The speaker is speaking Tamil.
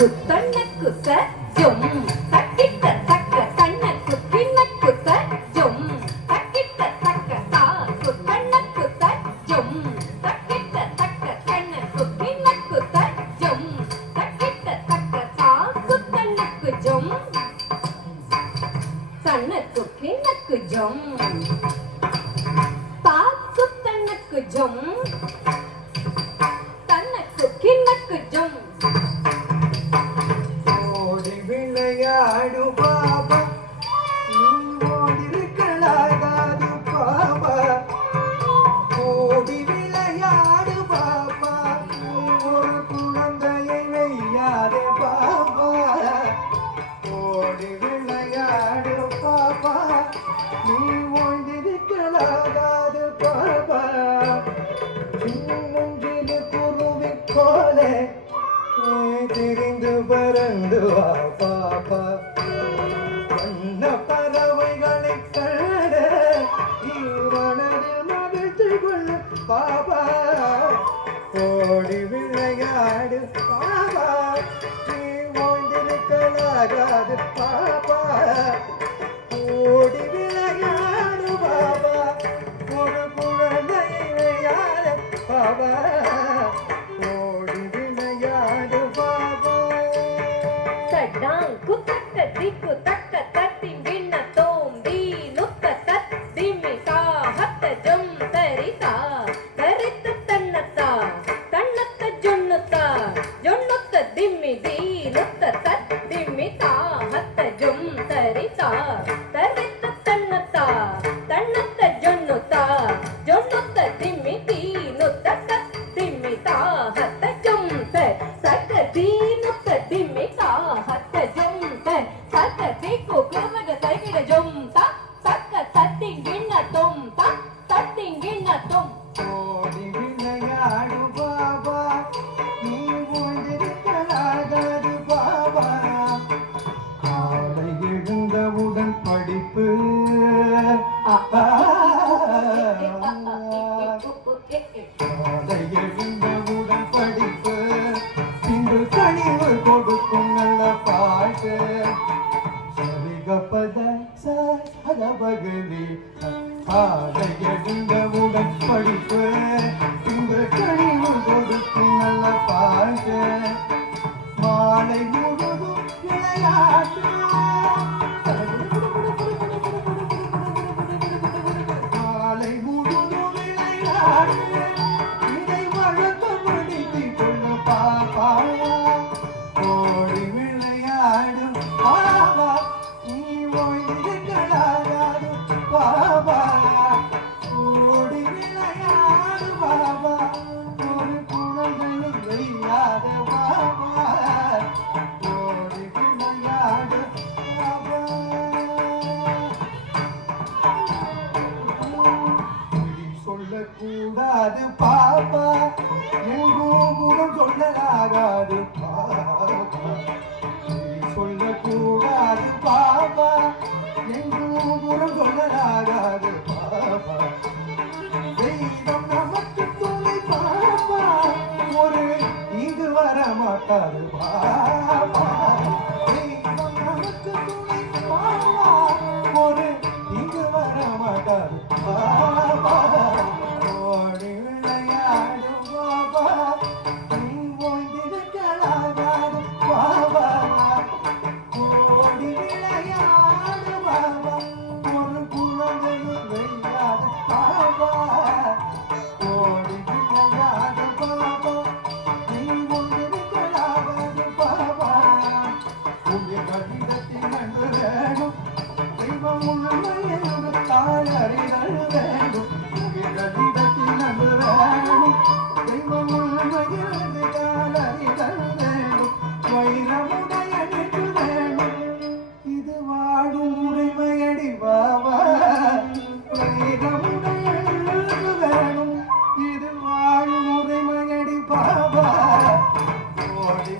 குத்தண்ண குத்த ஜொம் தக்கிட்ட தக்க தண்ண குத்தின குத்த ஜொம் தக்கிட்ட தக்க தா குத்தண்ண குத்த ஜொம் தக்கிட்ட தக்க தண்ண குத்தின குத்த ஜொம் தக்கிட்ட தக்க தா குத்தண்ணக்கு ஜொம் தண்ண குத்தினக்கு ஜொம் தா குத்தண்ணக்கு ஜொம் தண்ண குத்தினக்கு ஜொம் விளையாடு பாபா நீ ஓடிருக்கலாகாது பாபா ஓடி விளையாடு பாபா ஒரு குழந்தையை வெய்யாதே பாபா ஓடி விளையாடு பாபா நீ ஓடிருக்கலாகாது பாபா சின்னஞ்சிறு குருவி போலே தெரிந்து பறந்து வா பாப்பா வண்ண பறவைகளை கட மனதில் மகிழ்ச்சி கொள்ள பாபா ஓடி விளையாடு பாபா நீ ஓய்ந்திருக்கலாகாது பாபா ஓடி விளையாடு பாபா ஒரு குழந்தையை விளையாட பாபா குத்தட்ட திக்கு தக்க தத்தின் விண்ண தோம்பி நுத்த தத் திமிதா ஹத்த ஜொம் தரிதா தரித்த தன்னத்தா தன்னத்த ஜொன்னுத்தா ஜொன்னுத்த திம்மிதி நுத்த தத் திமிதா ஹத்த ஜொம் தரிதா தரித்த தன்னத்தா தன்னத்த ஜொன்னுத்தா ஜொன்னுத்த திம்மிதி நுத்த தத் திமிதா ஹத்த ஜொம் தர் சக்க தீனுத்த திமிதா ஹத்த ஜொம் தர் சக்க தீக்கு கிருமக தைகிட ஜொம் தா சக்க தத்தின் கிண்ண தொம் தா தத்தின் கிண்ண தொம் ஓடி விளையாடு பாபா நீ ஓடிருக்கலாகாது பாபா காலை எழுந்தவுடன் படிப்பு காலை எழுந்தவுடன் படிப்பு இன்று கனிவு கொடுக்கும் நல்ல பாட்டு சரிகப்பத சகபகலி காலை எழுந்தவுடன் படிப்பு இன்று கனிவு கொடுக்கும் நல்ல பாட்டு மாலை முழுதும் விளையாட்டு மாலை முழுதும் விளையாட்டு இதை வழக்கம் படித்துக் கொள்ள பாப்பா ஓடி விளையாடு பாபா நீ ஓய்ந்திருக்கலாகாது பாபா ஓடி விளையாடு பாபா ஒரு குழந்தையை வெய்யாத பாபா ஓடி விளையாடு பாபா சொல்லக்கூடாது பாப்பா எங்கூடும் சொல்லலாகாது பாப்பா சொல்லக்கூடாது பாப்பா எங்கூடும் சொல்லலாகாது பாப்பா தெய்வம் நமக்கு துணை பாப்பா ஒரு இது வர மாட்டாது பாப்பா தெய்வம் நமக்கு துணை பாப்பா ஒரு இது வர மாட்டாது பாப்பா ஓடி விளையாடு பாபா நீ ஓய்ந்திருக்கலாகாது பாபா ஓடி விளையாடு பாபா ஒரு குழந்தையை வெய்யாடு பாபா ஓடி விளையாடு பாபா நீ ஓய்ந்திருக்கலாகாது பாபா உங்கள் கடிதத்தில் நன்று வேணும் தெய்வம் உண்மையில் தாய் அறிதல் வேண்டும் உங்கள் கடிதத்தில் நன்று வேணும் தெய்வம் உண்மையில் தாய் அறிதல் வேண்டும் வைரமுடைய நின்று வேணும் இது வாழும் உரிமையடி பாபா வைரமுடைய நின்று வேணும் இது வாழும் உரிமையடி பாபா ஓடி